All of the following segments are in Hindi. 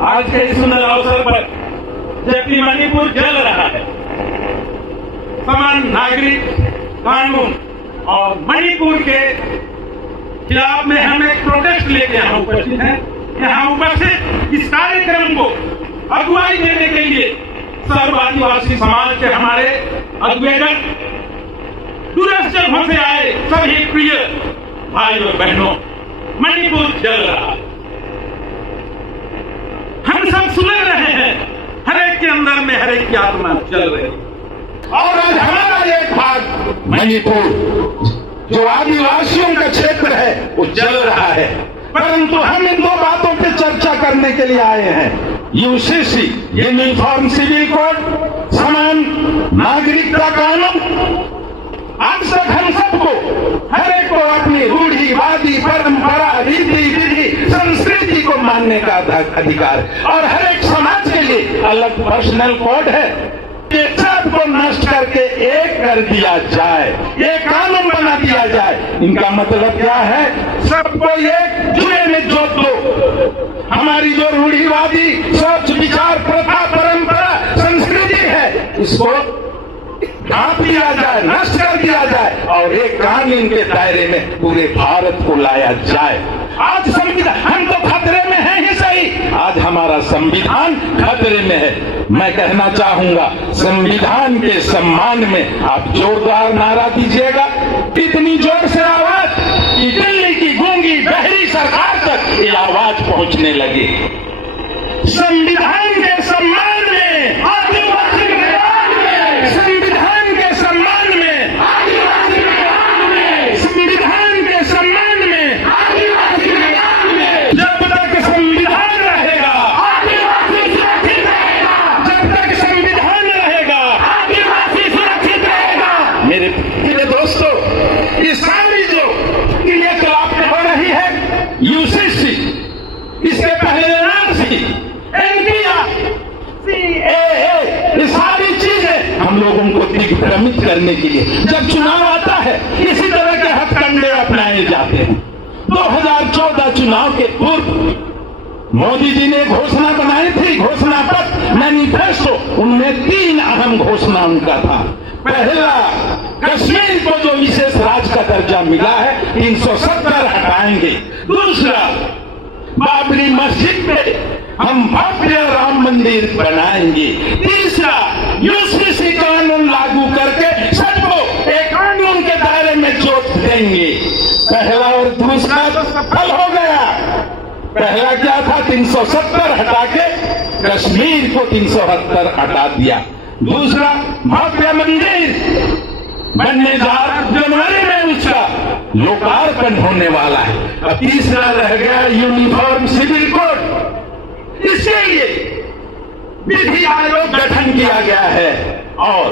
आज के इस सुंदर अवसर पर जबकि मणिपुर जल रहा है, समान नागरिक कानून और मणिपुर के खिलाफ में हम एक प्रोटेस्ट लेके यहाँ उपस्थित हैं। यहाँ उपस्थित इस कार्यक्रम को अगुवाई देने के लिए सर्व आदिवासी समाज के हमारे अगुवेगन दूरस्थ जगहों से आए सभी प्रिय भाई और बहनों, मणिपुर जल रहा है। हम सब सुन रहे हैं, हर एक के अंदर में हर एक की आत्मा जल रही है। और आज हमारा एक भाग मणिपुर जो आदिवासियों का क्षेत्र है वो जल रहा है, परंतु हम इन दो बातों पे चर्चा करने के लिए आए हैं। यूसीसी यूनिफॉर्म सिविल कोड, समान नागरिकता कानून। आज तक हम सबको, हर एक को अपनी रूढ़िवादी परंपरा, रीति विधि, संस्कृति को मानने का अधिकार, और हर एक समाज के लिए अलग पर्सनल कोड है। ये सब को नष्ट करके एक कर दिया जाए, एक कानून बना दिया जाए। इनका मतलब क्या है? सबको एक जुए में जोत दो। हमारी जो रूढ़िवादी सोच, विचार, प्रथा, परंपरा, संस्कृति है, इसको ढांप दिया जाए, नष्ट कर दिया जाए और एक कानून के दायरे में पूरे भारत को लाया जाए। आज संविधान, हम तो खतरे में हैं ही सही, आज हमारा संविधान खतरे में है। मैं कहना चाहूंगा, संविधान के सम्मान में आप जोरदार नारा दीजिएगा। इतनी जोर से आवाज कि दिल्ली की गूंगी बहरी सरकार तक ये आवाज पहुंचने लगे। संविधान के सम्मान में, आदिवासी मैदान में, संविधान के सम्मान में, आदिवासी मैदान में, संविधान के सम्मान में, आदिवासी मैदान में। जब तक संविधान रहेगा, आदिवासी सुरक्षित रहेगा। जब तक संविधान रहेगा, आदिवासी सुरक्षित रहेगा। मेरे दोस्तों, ये सारी जो क्रियाकलाप हो रही है, यूसीसी, इसके पहले एनआरसी, ये सारी चीजें हम लोगों को दिग्भ्रमित करने के लिए, जब चुनाव आता है इसी तरह के हथकंडे अपनाए जाते हैं। 2014 चुनाव के पूर्व मोदी जी ने घोषणा बनाई थी, घोषणा पत्र, मैनिफेस्टो। उनमें 3 अहम घोषणा उनका था। पहला, कश्मीर को जो विशेष राज्य का दर्जा मिला है 370 हटाएंगे। दूसरा, बाबरी मस्जिद पे हम भव्य राम मंदिर बनाएंगे। तीसरा, यूसीसी कानून लागू करके सबको एक कानून के दायरे में जोत देंगे। पहला और दूसरा तो सफल हो गया। पहला क्या था? 370 हटा के कश्मीर को 370 हटा दिया। दूसरा, भव्य मंदिर बनने जा रहा, जनवरी में उसका लोकार्पण होने वाला है। अब तीसरा रह गया यूनिफॉर्म सिविल कोड। इसके लिए विधि आयोग गठन किया गया है और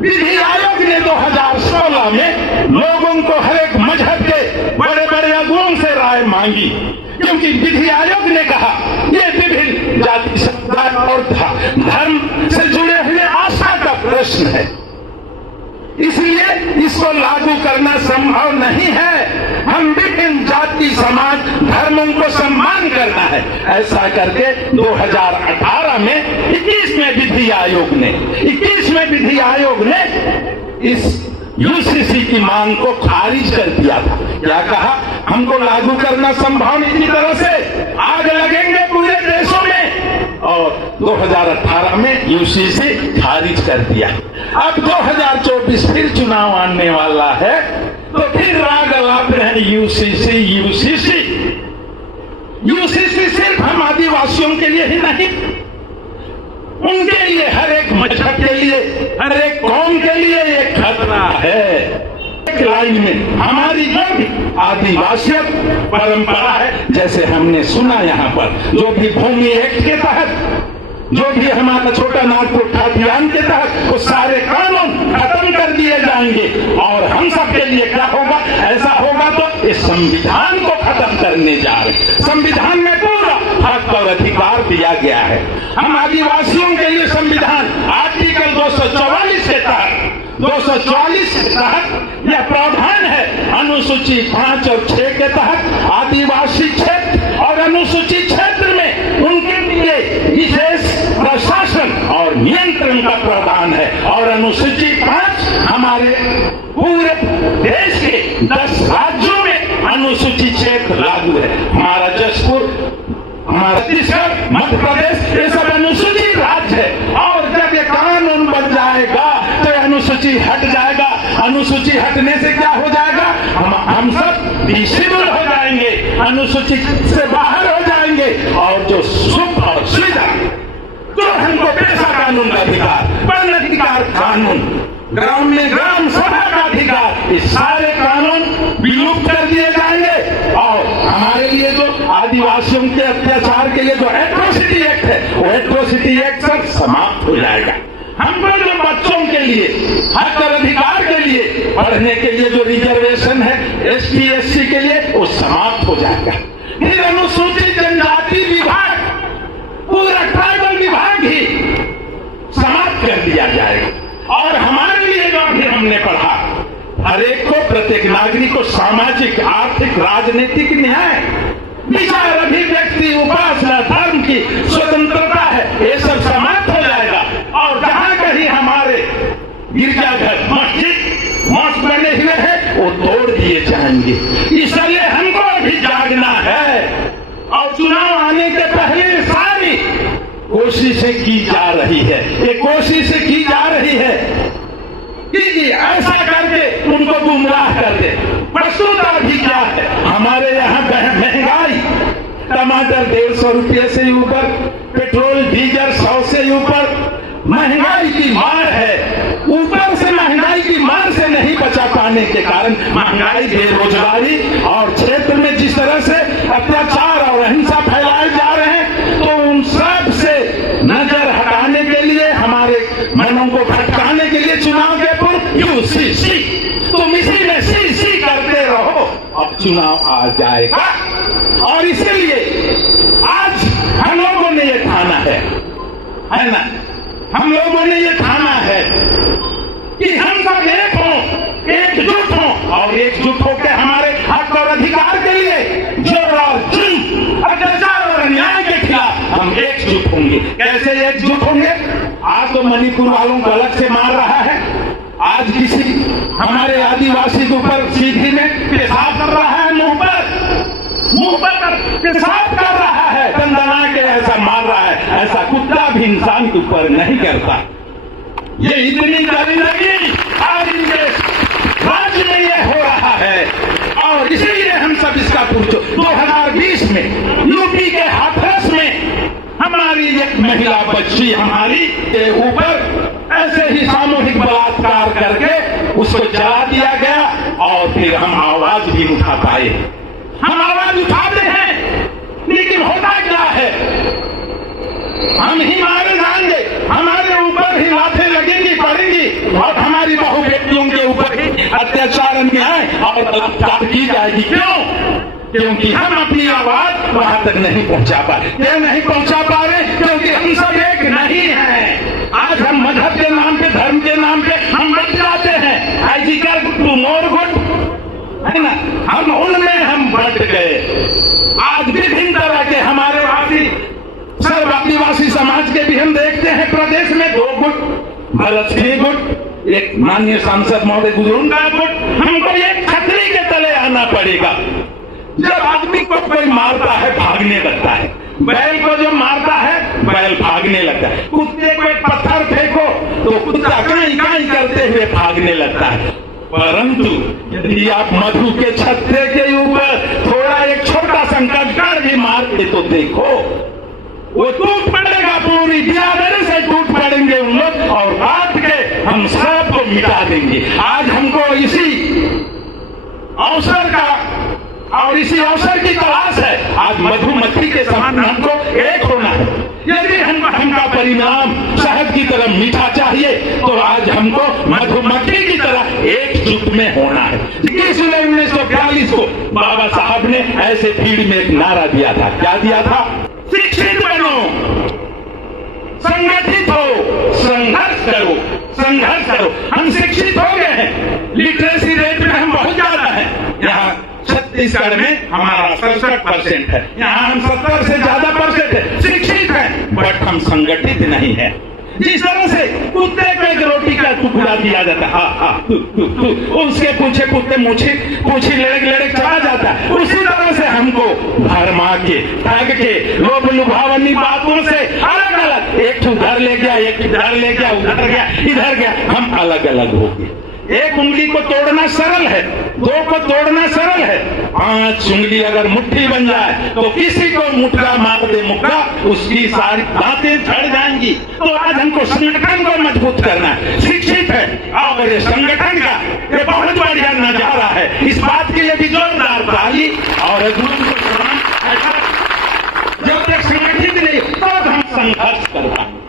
विधि आयोग ने 2016 में लोगों को हर एक मजहब के बड़े बड़े अगुओं से राय मांगी, क्योंकि विधि आयोग ने कहा ये विभिन्न जाति, समुदाय और धर्म से जुड़े हुए आस्था का प्रश्न है, इसलिए इसको लागू करना संभव नहीं है। हम विभिन्न जाति, समाज, धर्मों को सम्मान करना है। ऐसा करके 2018 में 21वें विधि आयोग ने इस यूसीसी की मांग को खारिज कर दिया था। क्या कहा? हमको लागू करना संभव नहीं, इसी तरह से आग लगेंगे पूरे देशों में। और 2018 में यूसीसी खारिज कर दिया। अब 2024 फिर चुनाव आने वाला है, तो फिर राग अलाप रहे हैं यूसीसी सिर्फ हम आदिवासियों के लिए ही नहीं, उनके लिए, हर एक मजहब के लिए, हर एक कौम के लिए एक खतरा है। एक लाइन में हमारी जो भी आदिवासियत परंपरा है, जैसे हमने सुना यहाँ पर, जो भी भूमि एक्ट के तहत, जो भी हमारा छोटा नागपुर अभियान के तहत, वो सारे कानून खत्म कर दिए जाएंगे। और हम सबके लिए क्या होगा? ऐसा होगा तो इस संविधान को खत्म करने जा रहे। संविधान में पूरा हक और अधिकार दिया गया है। हम आदिवासियों के लिए संविधान आर्टिकल 244 के तहत यह प्रावधान है, अनुसूची 5 और 6 के तहत आदिवासी क्षेत्र और अनुसूचित क्षेत्र में उनके लिए नियंत्रण का प्रावधान है। और अनुसूची 5 हमारे पूरे देश के 10 राज्यों में अनुसूची क्षेत्र लागू है। हमारा जशपुर, हमारा छत्तीसगढ़, मध्य प्रदेश, ये सब अनुसूचित राज्य है। और जब ये कानून बन जाएगा तो अनुसूची हट जाएगा। अनुसूची हटने से क्या हो जाएगा? हम सब डिसेबल हो जाएंगे, अनुसूची से बाहर हो जाएंगे। और जो सुख और सुविधा, तो हमको पेशा कानून का अधिकार, वन अधिकार कानून, ग्राम सभा का अधिकार, ये सारे कानून विलुप्त कर दिए जाएंगे। और हमारे लिए जो आदिवासियों के अत्याचार के लिए जो एट्रोसिटी एक्ट है, वो एट्रोसिटी एक्ट सब समाप्त हो जाएगा। हमको जो बच्चों के लिए हक और अधिकार के लिए पढ़ने के लिए जो रिजर्वेशन है ST SC के लिए, वो समाप्त हो जाएगा। फिर अनुसूचित जनजाति विभाग, पूरा ट्राइबल विभाग ही समाप्त कर दिया जाएगा। और हमारे लिए जो भी हमने पढ़ा, हर एक को, प्रत्येक नागरिक को सामाजिक, आर्थिक, राजनीतिक न्याय, विचार, अभिव्यक्ति, उपासना, धर्म की स्वतंत्रता है, ये सब समाप्त हो जाएगा। और जहां कहीं हमारे गिरजाघर, मस्जिद, मॉस्क बने हुए हैं, वो तोड़ दिए जाएंगे। इसलिए हमको अभी जागना है। और चुनाव आने के पहले सारी कोशिशें की जा रही है, ये कोशिशें की जा रही है कि ऐसा करके उनको गुमराह कर दे। वस्तुता भी क्या है? हमारे यहाँ महंगाई, टमाटर 150 रुपये से ऊपर, पेट्रोल डीजल 100 से ऊपर, महंगाई की मार है। ऊपर से महंगाई की मार से नहीं बचा पाने के कारण महंगाई, बेरोजगारी और क्षेत्र में जिस तरह से अत्याचार और अहिंसा फैलाए जा रहे हैं, तो उन सब से नजर हटाने के लिए, हमारे मनों को भटकाने के लिए चुनाव के पूर्व UCC, तुम इसी में सी करते रहो, अब चुनाव आ जाएगा। और इसीलिए आज हम लोगों ने ये ठाना है ना, हम लोगों ने ये ठाना है कि हम सब एक हों, एकजुट हों, और एकजुट होकर हमारे हक और अधिकार के लिए जोर और जुल्म, अत्याचार और अन्याय के खिलाफ हम एकजुट होंगे। कैसे एकजुट होंगे? आज तो मणिपुर वालों को अलग से मार रहा है, आज किसी हमारे आदिवासी के ऊपर सीधी में पेशाब कर रहा है, मुंह पर पेशाब कर रहा है, दंदना के ऐसा मार रहा है। ऐसा कुत्ता भी इंसान के ऊपर नहीं करता। ये इतनी दरिंदगी आज इनके राज्य में ये हो रहा है। और इसीलिए हम सब इसका पूछो, 2020 में यूपी के हाथरस में हमारी एक महिला बच्ची हमारी के ऊपर ऐसे ही सामूहिक बलात्कार करके उसको जला दिया गया। और फिर हम आवाज भी उठा पाए, हम आवाज उठाते हैं, लेकिन होता क्या है? हम ही मारे जाएंगे, हमारे ऊपर ही लाठें लगेंगी, पड़ेंगी, और हमारी बहु बेटियों के ऊपर ही अत्याचार, अन्याय और बलात्कार की जाएगी। क्यों? क्योंकि हम अपनी आवाज वहां तक नहीं पहुंचा पा रहे। क्यों नहीं पहुंचा पा रहे? क्योंकि हम सब एक नहीं हैं। आज हम मजहब के नाम पे, धर्म के नाम पे हम बच जाते हैं। टू मोर गुड, है ना, हम उनमें हम बट गए। आज विभिन्न तरह के हमारे सर्व आदिवासी समाज के भी हम देखते हैं प्रदेश में 2 गुट, भरत सिंह गुट, एक माननीय सांसद महोदय गुजरून का गुट। हमको एक छतरी के तले आना पड़ेगा। जब आदमी को कोई मारता है, भागने लगता है। बैल को जो मारता है, बैल भागने लगता है। कुत्ते को एक पत्थर फेंको तो कुत्ता काई काई करते हुए भागने लगता है। परंतु यदि आप मधु के छत्ते के ऊपर थोड़ा एक छोटा सा कंकड़ भी मारते तो देखो, वो टूट पड़ेगा, पूरी बिरादरी से टूट पड़ेंगे उन लोग, और काट के हम सबको मिटा देंगे। आज हमको इसी अवसर का और इसी अवसर की तलाश है। आज मधुमक्खी के समान हमको एक होना है। यदि हमका परिणाम शहद की तरह मीठा चाहिए, तो आज हमको मधुमक्खी की तरह एकजुट में होना है। 1942 को बाबा साहब ने ऐसे भीड़ में एक नारा दिया था। क्या दिया था? शिक्षित बनो, संगठित हो, संघर्ष करो, संघर्ष करो। हम शिक्षित हो गए हैं, लिटरेसी रेट में हम बहुत ज्यादा हैं। यहाँ छत्तीसगढ़ में हमारा 67% है, यहाँ हम 70 से ज्यादा % है, शिक्षित हैं, बट हम संगठित नहीं है। जिस तरह से कुत्ते को एक रोटी का टुकड़ा दिया जाता है, उसके पीछे कुत्ते पूछी लड़क चला जाता है, उसी तरह से हमको भरमा के ठग के लोभ लुभावनी बातों से अलग अलग, एक उधर ले गया, एक इधर ले गया, उधर गया, इधर गया, हम अलग अलग हो गए। एक उंगली को तोड़ना सरल है, दो को तोड़ना सरल है, 5 उंगली अगर मुट्ठी बन जाए तो किसी को मुट्ठा मार दे मुक्का, उसकी सारी दांतें झड़ जाएंगी। तो आज हमको संगठन को मजबूत करना है, शिक्षित है और ये संगठन का ये बहुत बढ़िया नजारा है। इस बात के लिए भी जोरदार ताली और जब तक संगठित नहीं तब हम संघर्ष कर पाएंगे।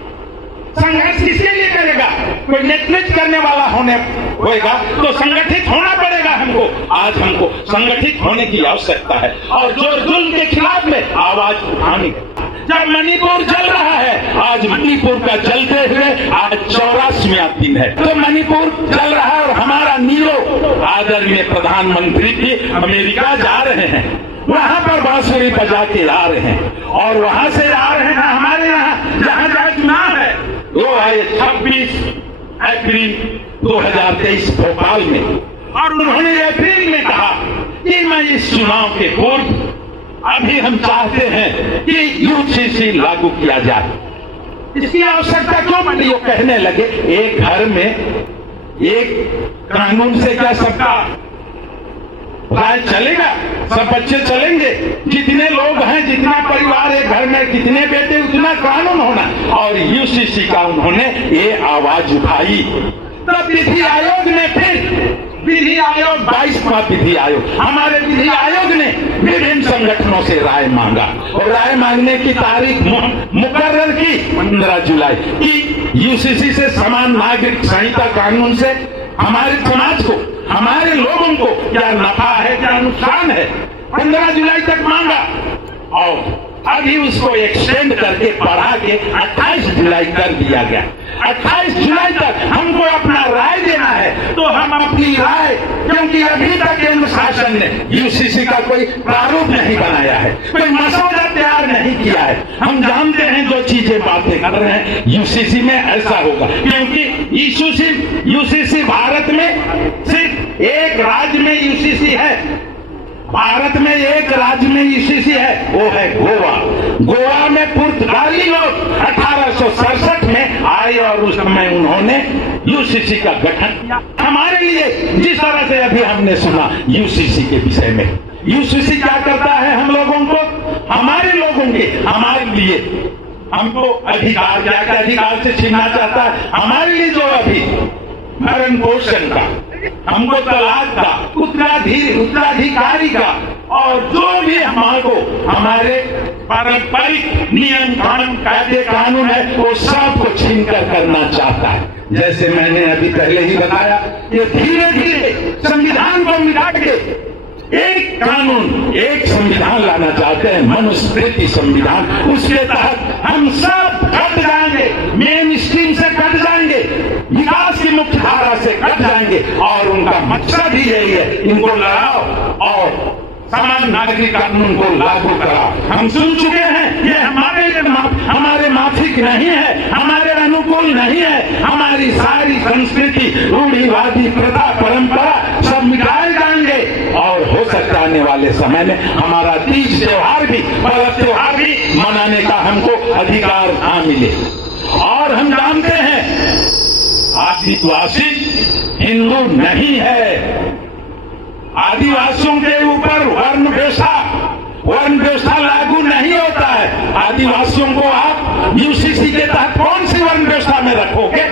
संघर्ष किसके लिए करेगा? कोई नेतृत्व करने वाला होगा तो संगठित होना पड़ेगा हमको। आज हमको संगठित होने की आवश्यकता है और जोर जुल्म के खिलाफ में आवाज उठानी है। जब मणिपुर जल रहा है, आज मणिपुर का जलते हुए आज 84वां दिन है, तो मणिपुर जल रहा है और हमारा नीरो आदरणीय प्रधानमंत्री जी अमेरिका जा रहे हैं, वहां पर बांसुरी बजा के ला रहे हैं और वहां से आ रहे हैं हमारे यहाँ जहां जहां चुनाव है। वो आए 26 अप्रैल 2023 भोपाल में और उन्होंने अप्रैल में कहा कि मैं इस चुनाव के पूर्व अभी हम चाहते हैं कि यूसीसी लागू किया जाए। इसकी आवश्यकता क्यों पड़ी? वो कहने लगे एक घर में एक कानून से क्या सबका राज चलेगा? सब बच्चे चलेंगे? जितने लोग हैं, जितना परिवार है घर में, कितने बेटे उतना कानून होना। और यूसीसी का उन्होंने ये आवाज उठाई। तब विधि आयोग ने फिर विधि आयोग 22वां विधि आयोग, हमारे विधि आयोग ने विभिन्न संगठनों से राय मांगा और राय मांगने की तारीख मुकर्रर की 15 जुलाई की। यूसीसी से समान नागरिक संहिता कानून से हमारे समाज को, हमारे लोगों को क्या नफा है, क्या नुकसान है, 15 जुलाई तक मांगा और अभी उसको एक्सटेंड करके बढ़ा के 28 जुलाई कर दिया गया। 28 जुलाई तक हमको अपना राय देना है, तो हम अपनी राय, क्योंकि अभी तक केंद्र शासन ने यूसीसी का कोई प्रारूप नहीं बनाया है, कोई मसौदा तैयार नहीं किया है। हम जानते हैं जो चीजें बातें कर रहे हैं यूसीसी में ऐसा होगा, क्योंकि यूसीसी भारत में सिर्फ एक राज्य में यूसीसी है। भारत में एक राज्य में यूसीसी है, वो है गोवा। गोवा में पुर्तगाली लोग 1867 में आए और उस समय उन्होंने यूसीसी का गठन किया हमारे लिए। जिस तरह से अभी हमने सुना यूसीसी के विषय में, यूसीसी क्या करता है हम लोगों को, हमारे लोगों के, हमारे लिए हमको अधिकार, क्या क्या अधिकार से छीनना चाहता है हमारे लिए, जो अभी भरण पोषण का, हमको तलाक का, उत्तराधिकारी का और जो भी हमको हमारे पारंपरिक नियम कायदे कानून है वो सब को छीन कर करना चाहता है। जैसे मैंने अभी पहले ही बताया, ये धीरे धीरे संविधान को मिटा के एक कानून, एक संविधान लाना चाहते हैं, मनुस्मृति संविधान। उसके तहत हम सब कट जाएंगे, मेन स्ट्रीम से कट जाएंगे, विकास की मुख्य धारा से कट जाएंगे और उनका मकसद ही यही है, इनको लड़ाओ और समान नागरिक कानून को लागू कराओ। हम सुन चुके हैं ये हमारे माफिक नहीं है, हमारे अनुकूल नहीं है। हमारी सारी संस्कृति, रूढ़िवादी प्रथा, परंपरा सब मिटाए जाएंगे और हो सकता आने वाले समय में हमारा तीज त्योहार भी, पर्व त्योहार भी मनाने का हमको अधिकार ना मिले। और हम जानते हैं आदिवासी हिंदू नहीं है। आदिवासियों के ऊपर वर्ण व्यवस्था लागू नहीं होता है। आदिवासियों को आप यूसीसी के तहत कौन सी वर्ण व्यवस्था में रखोगे,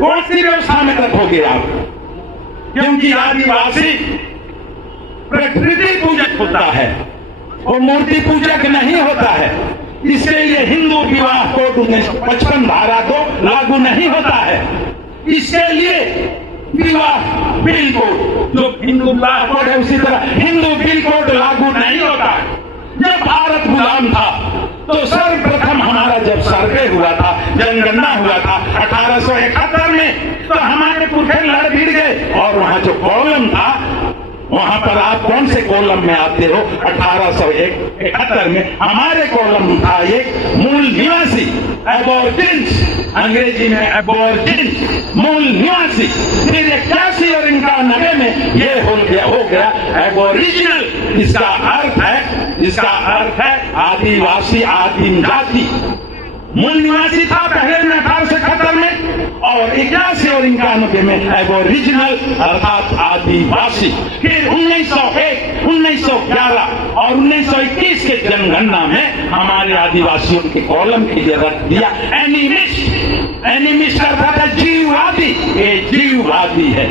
कौन सी व्यवस्था में रखोगे आप? क्योंकि आदिवासी प्रकृति पूजक होता है, वो मूर्ति पूजक नहीं होता है। इसके लिए हिंदू विवाह कोड 1955 धारा 2 लागू नहीं होता है। इसके लिए विवाह बिल कोड, जो हिंदू विवाह कोड है उसी तरह हिंदू बिल कोड लागू नहीं होता। जब भारत गुलाम था तो सर्वप्रथम हमारा जब सर्वे हुआ था, जनगणना हुआ था 1871 में, तो हमारे पुरखे लड़ भिड़ गए और वहां जो कॉलम था, वहां पर आप कौन से कॉलम में आते हो? 1871 में हमारे कॉलम था एक मूल निवासी निवासी, एबॉर्जिन्स, अंग्रेजी में एबॉर्जिन्स, मूल निवासी। फिर 81 और 91 में ये हो गया एबोरिजिनल। इसका अर्थ है आदिवासी, आदिम जाति। मूल निवासी था पहले में 1871 में, और 81 और 91 में एबोरिजिनल अर्थात आदिवासी। फिर 1901, 1911 और 1921 के जनगणना में हमारे आदिवासियों के कॉलम के लिए रख दिया एनिमिस्ट अर्थात है जीववादी, ये जीववादी है।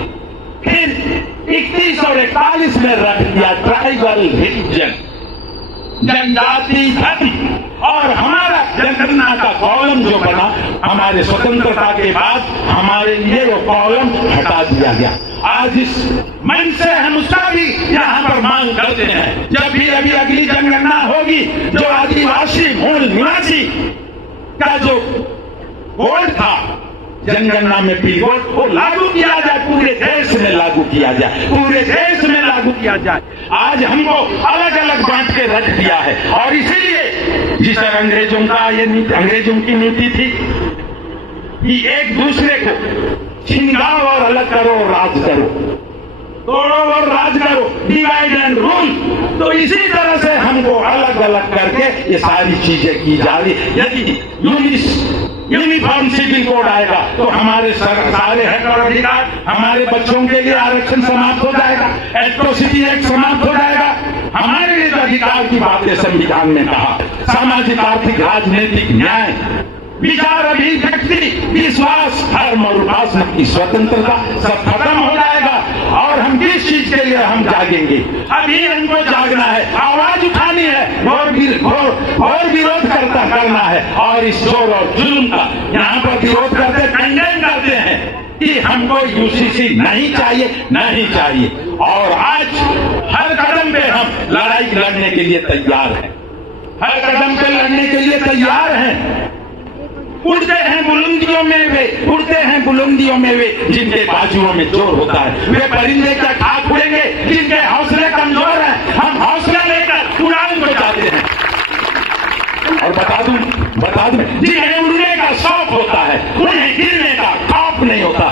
फिर 31 और 41 में रख दिया ट्राइबल रिलीजन, जनजाति धर्म। और हमारा जनगणना का कॉलम जो बना हमारे स्वतंत्रता के बाद, हमारे लिए वो कॉलम हटा दिया गया। आज इस मंच से हम उसका भी यहाँ पर मांग करते हैं, जब भी अभी अगली जनगणना होगी, जो आदिवासी मूल निवासी का जो वोट था जनगणना में पीवोट, वो लागू किया जाए, पूरे देश में लागू किया जाए, पूरे देश में लागू किया जाए। आज हमको अलग अलग बांट के रख दिया है, और इसीलिए जिस तरह अंग्रेजों की नीति थी कि एक दूसरे को छिनगाओ और अलग करो, राज करो, तोड़ो और राज करो, डिवाइड एंड रूल। तो इसी तरह से हमको अलग अलग करके ये सारी चीजें की जा रही। यदि यूनिफॉर्म सिविल कोड आएगा तो हमारे सारे हक और अधिकार, हमारे बच्चों के लिए आरक्षण समाप्त हो जाएगा, एट्रोसिटी एक्ट समाप्त हो जाएगा। हमारे लिए जो अधिकार की बातें संविधान में कहा, सामाजिक, आर्थिक, राजनीतिक न्याय, विचार, अभिव्यक्ति, विश्वास, धर्म और उपासना की स्वतंत्रता सब खत्म हो जाएगा। और हम किस चीज के लिए हम जागेंगे? अभी हमको जागना है, आवाज उठानी है, और विरोध करना है। और इस जोर और जुल्म का यहाँ पर विरोध करते, कंडेम करते हैं कि हमको यूसीसी नहीं चाहिए। और आज हर कदम पे हम लड़ाई लड़ने के लिए तैयार हैं, हर कदम पे लड़ने के लिए तैयार हैं। उड़ते हैं बुलंदियों में वे जिनके बाजुओं में जोर होता है। वे परिंदे क्या खाक उड़ेंगे जिनके हौसले कमजोर हैं। हम हौसला लेकर उड़ान को जाते हैं। और बता दूं जिन्हें उड़ने का शौक होता है, उन्हें गिरने का खौफ नहीं होता।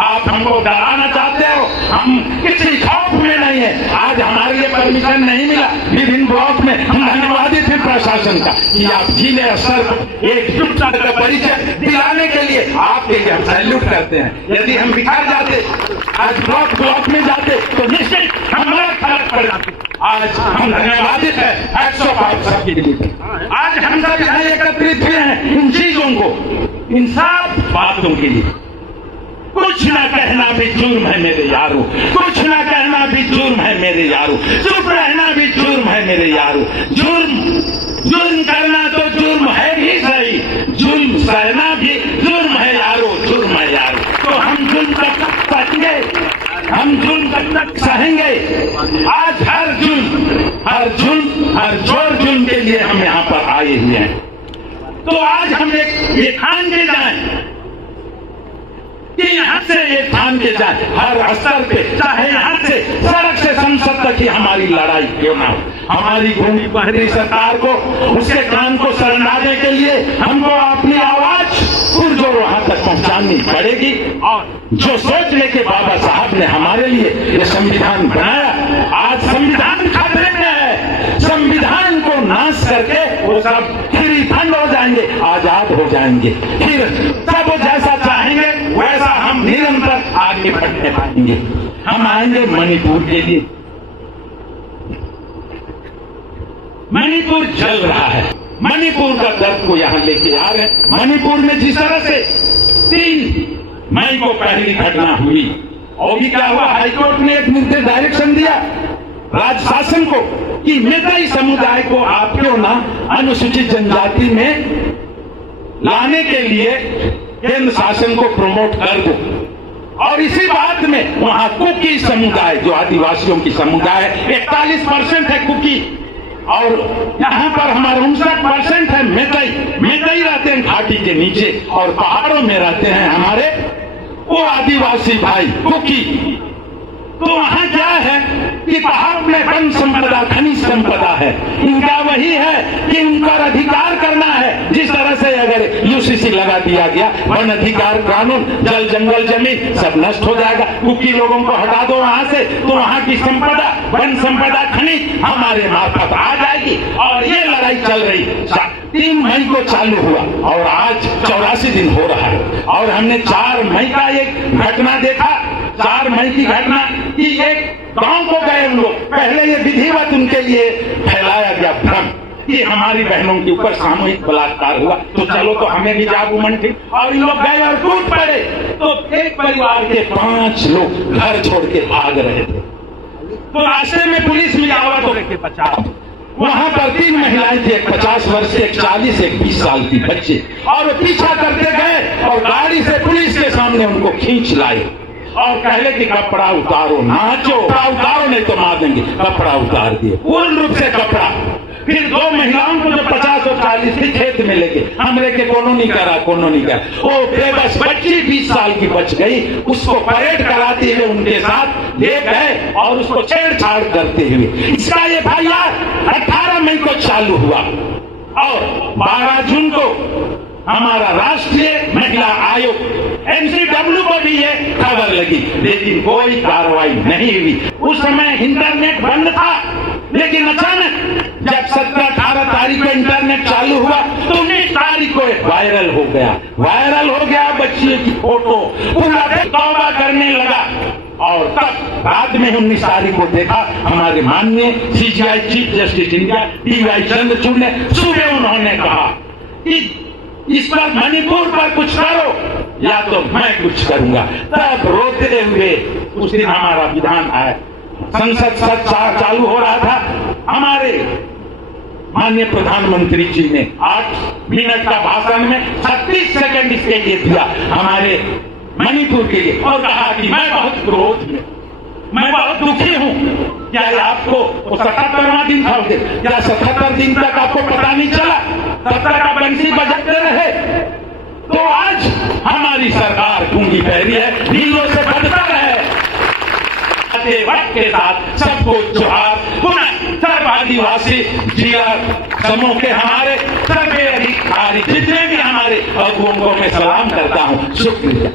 आप हमको डराना चाहते हो, हम किसी खौफ में नहीं है। आज हमारे लिए परमिशन नहीं मिला विभिन्न ब्लॉक में। हम धन्यवादी थे प्रशासन का कि आप जिले स्तर पर एकजुटता का परिचय दिलाने के लिए आपके लिए हम सैल्यूट करते हैं। यदि हम बिखर जाते, आज ब्लॉक में जाते, तो निश्चित हमारा फर्क पड़ जाते। आज हम धन्यवादित है 105 सबके लिए। आज हम सब यहाँ एकत्रित हुए हैं इन चीजों को, इन सब बातों के लिए। कुछ न कहना भी जुर्म है मेरे यारों, कुछ न कहना भी जुर्म है मेरे यारों, चुप रहना भी जुर्म है मेरे यारों। जुर्म करना तो जुर्म है ही सही, जुर्म सहना भी जुर्म है यारों, जुर्म है यारों। तो हम जुर्म कब तक सहेंगे? हम जुर्म कब तक सहेंगे? आज हर जोर जुर्म के लिए हम यहाँ पर आए हुए हैं। तो आज हम ये ठान के जाएं कि यहाँ से ये ठान के जाए, हर स्तर पे, चाहे यहाँ से सड़क से संसद तक ही हमारी लड़ाई क्यों ना हो। हमारी घूमी पहरी सरकार को, उसके कान को सरनाने के लिए हमको अपनी आवाज पुरजोर वहां तक पहुंचानी पड़ेगी। और जो सोच लेके बाबा साहब ने हमारे लिए ये संविधान बनाया, आज संविधान खतरे में है। संविधान को नाश करके वो सब फ्री फंड हो जाएंगे, आजाद हो जाएंगे। फिर सब जैसा चाहेंगे वैसा हम निरंतर आगे बढ़ते पाएंगे। हम आएंगे मणिपुर के लिए। मणिपुर जल रहा है, मणिपुर का दर्द को यहाँ लेके आ रहे हैं। मणिपुर में जिस तरह से 3 मई को पहली घटना हुई, और भी क्या हुआ, हाईकोर्ट ने एक निर्देश डायरेक्शन दिया राज्य शासन को कि मेताई समुदाय को आप क्यों ना अनुसूचित जनजाति में लाने के लिए केंद्र शासन को प्रमोट कर दो। और इसी बात में वहां कुकी समुदाय, जो आदिवासियों की समुदाय 41% है कुकी, और यहाँ पर हमारे 59% है मेतई रहते हैं घाटी के नीचे, और पहाड़ों में रहते हैं हमारे वो आदिवासी भाई कुकी। तो वहां क्या है कि पहाड़ में वन संपदा, खनिज संपदा है। इनका वही है कि इनका अधिकार करना है। जिस तरह से अगर यूसीसी लगा दिया गया, वन अधिकार कानून, जल जंगल जमीन सब नष्ट हो जाएगा। कुकी लोगों को हटा दो वहां से, तो वहां की संपदा, वन संपदा, खनिज हमारे मार्फत आ जाएगी। और ये लड़ाई चल रही 3 मई को चालू हुआ और आज 84 दिन हो रहा है। और हमने 4 मई का एक घटना देखा, 4 मई की घटना कि एक गांव को गए हम लोग। पहले ये विधिवत उनके लिए फैलाया गया भ्रम कि हमारी बहनों के ऊपर सामूहिक बलात्कार हुआ, तो चलो तो हमें भी जाग उमड़ थी। और इन लोग गए और टूट पड़े, तो एक परिवार के 5 लोग घर छोड़ के भाग रहे थे। तो रास्ते में पुलिस मिला हुआ तो 50, वहां पर 3 महिलाएं थी, एक 50 वर्ष से, एक 40, एक 20 साल की बच्चे। और वो पीछा करते गए और गाड़ी से पुलिस के सामने उनको खींच लाए और कहले कि कपड़ा उतारो, नाचो, कपड़ा उतारो नहीं तो मार देंगे। कपड़ा उतार दिए पूर्ण रूप से कपड़ा। फिर 2 महिलाओं को जो 50 और 40 थी खेत में लेके हमरे के कोनो नहीं करा। वो बेबस बच्ची 20 साल की बच गई, उसको परेड कराते हुए उनके साथ ले गए और उसको छेड़छाड़ करते हुए। इसका FIR 18 मई को चालू हुआ और 12 जून को हमारा राष्ट्रीय महिला आयोग NCW को भी ये खबर लगी, लेकिन कोई कार्रवाई नहीं हुई। उस समय इंटरनेट बंद था, लेकिन अचानक जब 17-18 तारीख को इंटरनेट चालू हुआ तो 19 तारीख को वायरल हो गया बच्चियों की फोटो, पूरा तौबा करने लगा। और तब बाद में 19 तारीख को देखा हमारे माननीय CJI chief justice India DY Chandrachud ने सुबह उन्होंने कहा कि इस पर मणिपुर पर कुछ करो या तो मैं कुछ करूंगा। तब रोते हुए उस दिन हमारा विधान आया, संसद सत्र चालू हो रहा था। हमारे माननीय प्रधानमंत्री जी ने 8 मिनट का भाषण में 36 सेकंड इसके लिए दिया हमारे मणिपुर के लिए और कहा कि मैं बहुत क्रोध में, मैं बहुत दुखी हूं। क्या आपको 77वां दिन था, क्या 77 दिन तक आपको पता नहीं चला? तब तक आप बंसी बजाते रहे। तो आज हमारी सरकार गूंगी बहरी है, नीलों से बदतर है। वक्त के साथ सबको जोहार। पुनः सर्व आदिवासी जिला समूह के हमारे सर्वे अधिकारी जितने भी हमारे अगुओं को मैं सलाम करता हूं। शुक्रिया।